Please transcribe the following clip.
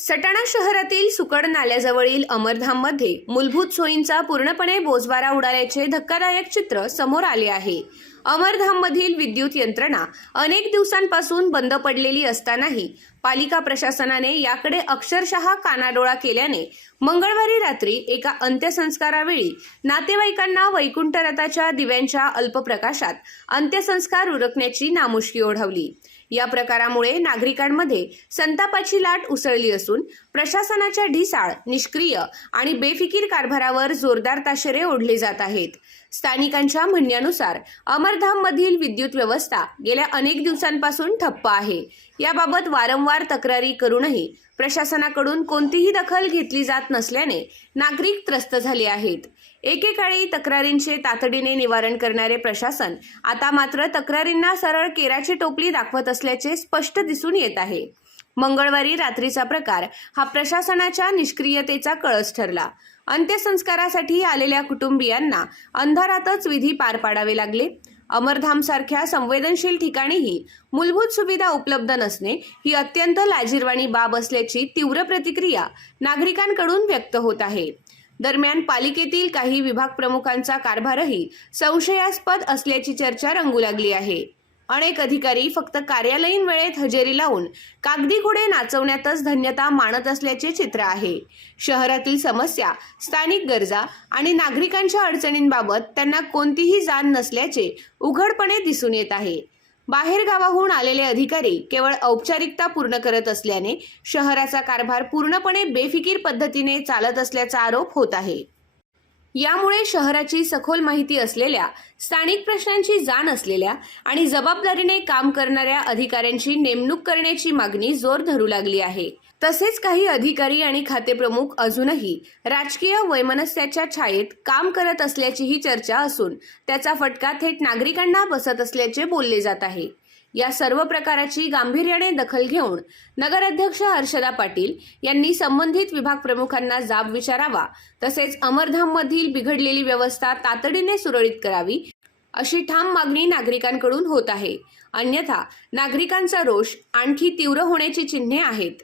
सटाणा शहरातील सुकड नाल्याजवळील अमरधाममध्ये मूलभूत सोयींचा पूर्णपणे बोजवारा उडाल्याचे धक्कादायक चित्र समोर आले आहे। अमरधाममधील विद्युत यंत्रणा अनेक दिवसांपासून बंद पडलेली असतानाही पालिका प्रशासनाने याकडे अक्षरशः कानाडोळा केल्याने मंगळवारी रात्री एका अंत्यसंस्कारावेळी नातेवाईकांना वैकुंठ रथाच्या दिव्यांच्या अल्पप्रकाशात अंत्यसंस्कार उरकण्याची नामुष्की ओढवली। या प्रकारामुळे नागरिकांमध्ये संतापाची लाट उसळली असून प्रशासनाच्या ढिसाळ, निष्क्रिय आणि बेफिकीर कारभारावर जोरदार ताशेरे ओढले जात आहेत। स्थानिकांच्या म्हणण्यानुसार अमरधाममधील विद्युत व्यवस्था गेल्या अनेक दिवसांपासून ठप्प आहे। याबाबत वारंवार तक्रारी करूनही प्रशासनाकडून कोणतीही दखल घेतली जात नसल्याने नागरिक त्रस्त झाले आहेत। एकेकाळी तक्रारींचे तातडीने निवारण करणारे प्रशासन आता मात्र तक्रारींना सरळ केराची टोपली दाखवत असल्याचे स्पष्ट दिसून येत आहे। मंगळवारी रात्रीचा प्रकार हा प्रशासनाच्या निष्क्रियतेचा कळस ठरला। अंत्यसंस्कारासाठी आलेल्या कुटुंबियांना अंधारातच विधी पार पाडावे लागले। अमरधामसारख्या संवेदनशील ठिकाणीही मूलभूत सुविधा उपलब्ध नसणे ही अत्यंत लाजिरवाणी बाब असल्याची तीव्र प्रतिक्रिया नागरिकांकडून व्यक्त होत आहे। दरम्यान पालिकेतील काही विभाग प्रमुखांचा कारभारही संशयास्पद असल्याची चर्चा रंगू लागली आहे। अनेक अधिकारी फक्त कार्यालयीन वेळेत हजेरी लावून कागदी घोडे नाचवण्यातच धन्यता मानत असल्याचे चित्र आहे। शहरातील समस्या, स्थानिक गरजा आणि नागरिकांच्या अडचणींबाबत त्यांना कोणतीही जाण नसल्याचे उघडपणे दिसून येत आहे। बाहेर गावाहून आलेले अधिकारी केवळ औपचारिकता पूर्ण करत असल्याने शहराचा कारभार पूर्णपणे बेफिकीर पद्धतीने चालत असल्याचा आरोप होत आहे। यामुळे शहराची सखोल माहिती असलेल्या, स्थानिक प्रश्नांची जाण असलेल्या आणि जबाबदारीने काम करणाऱ्या अधिकाऱ्यांची नेमणूक करण्याची मागणी जोर धरू लागली आहे। तसेच काही अधिकारी आणि खातेप्रमुख अजूनही राजकीय वैमनस्याच्या छायेत काम करत असल्याचीही चर्चा असून त्याचा फटका थेट नागरिकांना बसत असल्याचे बोलले जात आहे। या सर्व प्रकाराची गांभीर्याने दखल घेऊन नगराध्यक्ष हर्षदा पाटील यांनी संबंधित विभाग प्रमुखांना जाब विचारावा, तसेच अमरधाममधील बिघडलेली व्यवस्था तातडीने सुरळीत करावी अशी ठाम मागणी नागरिकांकडून होत आहे। अन्यथा नागरिकांचा रोष आणखी तीव्र होण्याची चिन्हे आहेत।